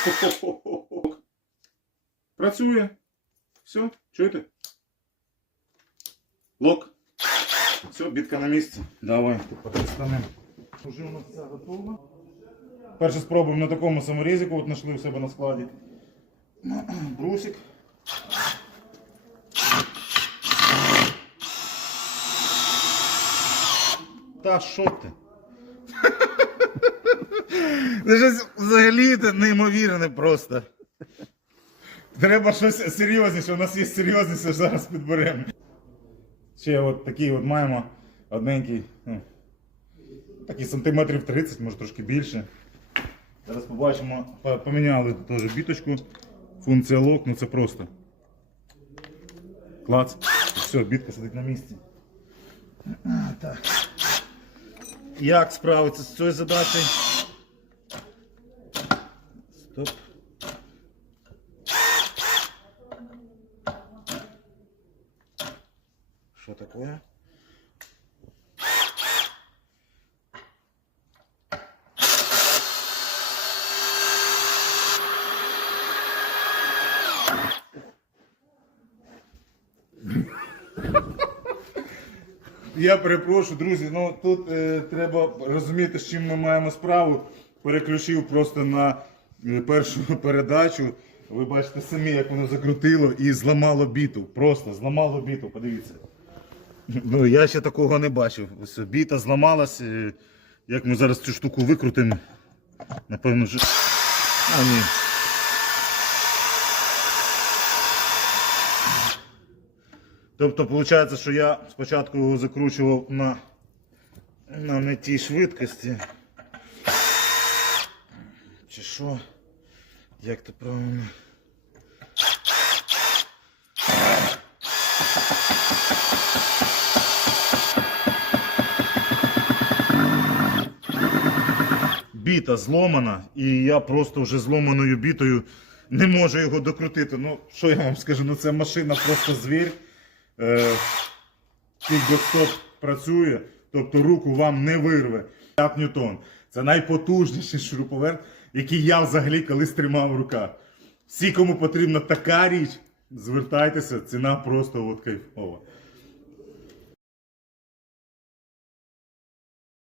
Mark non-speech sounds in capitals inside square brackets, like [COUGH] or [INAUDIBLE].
[LAUGHS] Працює. Все, чуєте? Лок. Все, бітка на місці. Давай, потистанемо. Уже у нас все готово. Перше спробуємо на такому саморізику, от знайшли у себе на складі. [CLEARS THROAT] Брусик. Та що ти? [LAUGHS] Це щось взагалі неймовірне просто. Треба щось серйозніше, у нас є серйозніше, зараз підберемо. Ще от такий от маємо одненький, ну, такий сантиметрів 30, може трошки більше. Зараз побачимо, поміняли теж біточку. Функція лок, ну це просто. Клац. Все, бітка сидить на місці. А, так. Як справитися з цією задачею? Стоп. Что такое? Я перепрошую, друзі. Ну тут е, треба розуміти, з чим ми маємо справу. Переключив просто на першу [LAUGHS] передачу. Ви бачите самі, як воно закрутило і зламало біту. Просто зламало біту, подивіться. Ну, я ще такого не бачив. Ось біта зламалась. е, Як ми зараз цю штуку викрутимо? Напевно, вже. А, ні. Тобто, виходить, що я спочатку його закручував на, на не тій швидкості. Чи що? Як то правильно? Біта зломана, і я просто вже зломаною бітою не можу його докрутити. Ну, що я вам скажу, ну це машина просто звір. Е, Кікбокстоп працює, тобто руку вам не вирве. 5 ньютон. Це найпотужніший шуруповерт, який я взагалі колись тримав в руках. Всі, кому потрібна така річ, звертайтеся, ціна просто от кайфова.